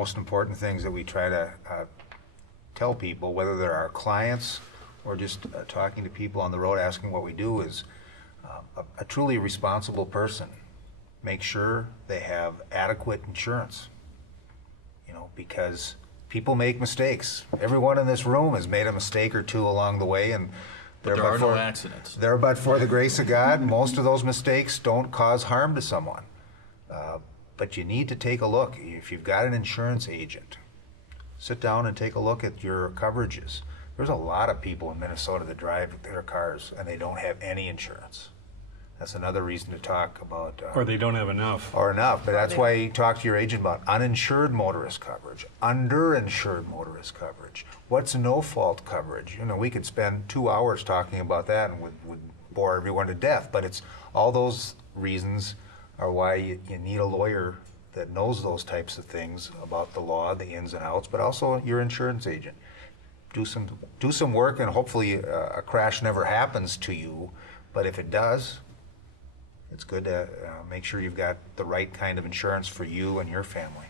most important things that we try to tell people, whether they're our clients or just talking to people on the road asking what we do, is a truly responsible person. Make sure they have adequate insurance, because people make mistakes. Everyone in this room has made a mistake or two along the way, and but there are no accidents. They're but for the grace of God. Most of those mistakes don't cause harm to someone. But you need to take a look. If you've got an insurance agent, sit down and take a look at your coverages. There's a lot of people in Minnesota that drive their cars and they don't have any insurance. That's another reason to talk about. Or they don't have enough. Or enough, but that's why you talk to your agent about uninsured motorist coverage, underinsured motorist coverage. What's no-fault coverage? We could spend 2 hours talking about that and would bore everyone to death, but it's all those reasons are why you need a lawyer that knows those types of things about the law, the ins and outs, but also your insurance agent. Do some work, and hopefully a crash never happens to you, but if it does, it's good to make sure you've got the right kind of insurance for you and your family.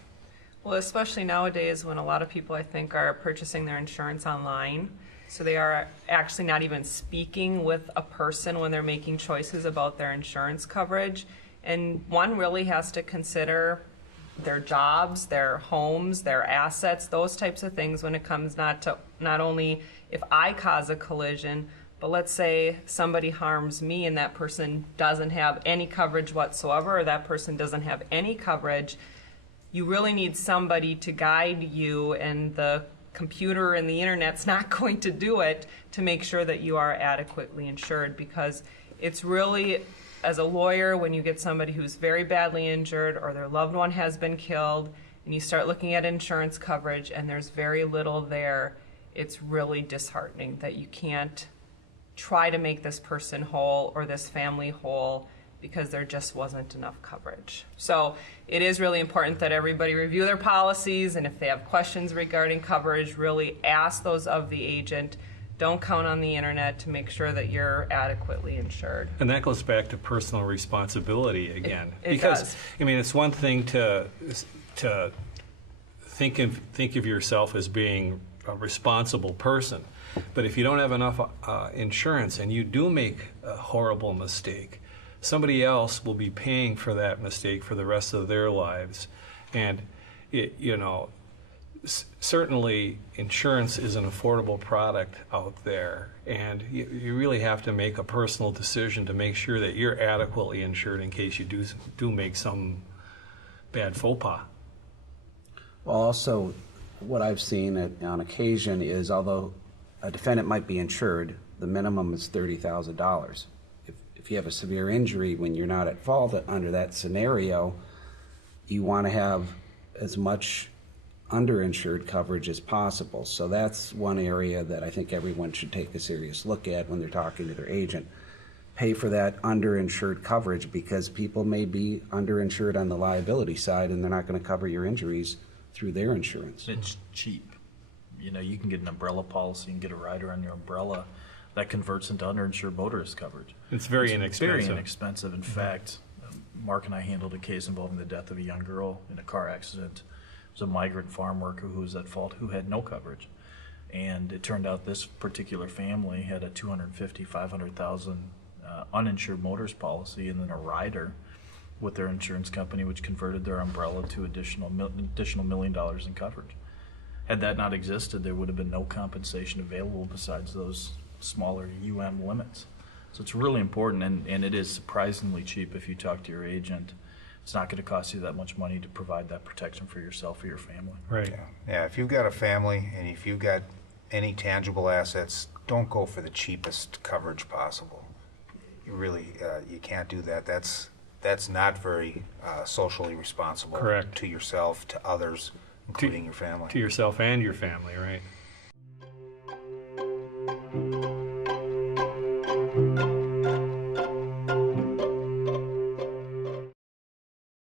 Well, especially nowadays when a lot of people, I think, are purchasing their insurance online. So they are actually not even speaking with a person when they're making choices about their insurance coverage. And one really has to consider their jobs, their homes, their assets, those types of things when it comes not only if I cause a collision, but let's say somebody harms me and that person doesn't have any coverage whatsoever, or that person doesn't have any coverage. You really need somebody to guide you, and the computer and the internet's not going to do it, to make sure that you are adequately insured, because it's really, as a lawyer, when you get somebody who's very badly injured or their loved one has been killed and you start looking at insurance coverage and there's very little there, it's really disheartening that you can't try to make this person whole or this family whole because there just wasn't enough coverage. So it is really important that everybody review their policies, and if they have questions regarding coverage, really ask those of the agent. Don't count on the internet to make sure that you're adequately insured. And that goes back to personal responsibility again. It because does. It's one thing to think of yourself as being a responsible person, but if you don't have enough insurance and you do make a horrible mistake, somebody else will be paying for that mistake for the rest of their lives. And certainly insurance is an affordable product out there, and you really have to make a personal decision to make sure that you're adequately insured in case you do make some bad faux pas. Well, also, what I've seen on occasion is, although a defendant might be insured, the minimum is $30,000. If you have a severe injury when you're not at fault under that scenario, you want to have as much underinsured coverage as possible. So that's one area that I think everyone should take a serious look at when they're talking to their agent. Pay for that underinsured coverage, because people may be underinsured on the liability side and they're not going to cover your injuries through their insurance. It's cheap. You can get an umbrella policy and get a rider on your umbrella that converts into underinsured motorist coverage. It's very inexpensive. Very inexpensive. In fact, Mark and I handled a case involving the death of a young girl in a car accident. It was a migrant farm worker who was at fault, who had no coverage. And it turned out this particular family had a $250,000, $500,000 uninsured motorist policy, and then a rider with their insurance company, which converted their umbrella to additional $1 million in coverage. Had that not existed, there would have been no compensation available besides those smaller limits. So it's really important, and it is surprisingly cheap if you talk to your agent. It's not going to cost you that much money to provide that protection for yourself or your family. Right. Yeah, if you've got a family and if you've got any tangible assets, don't go for the cheapest coverage possible. You really, you can't do that. That's not very socially responsible. Correct. To yourself, to others, including your family. To yourself and your family, right?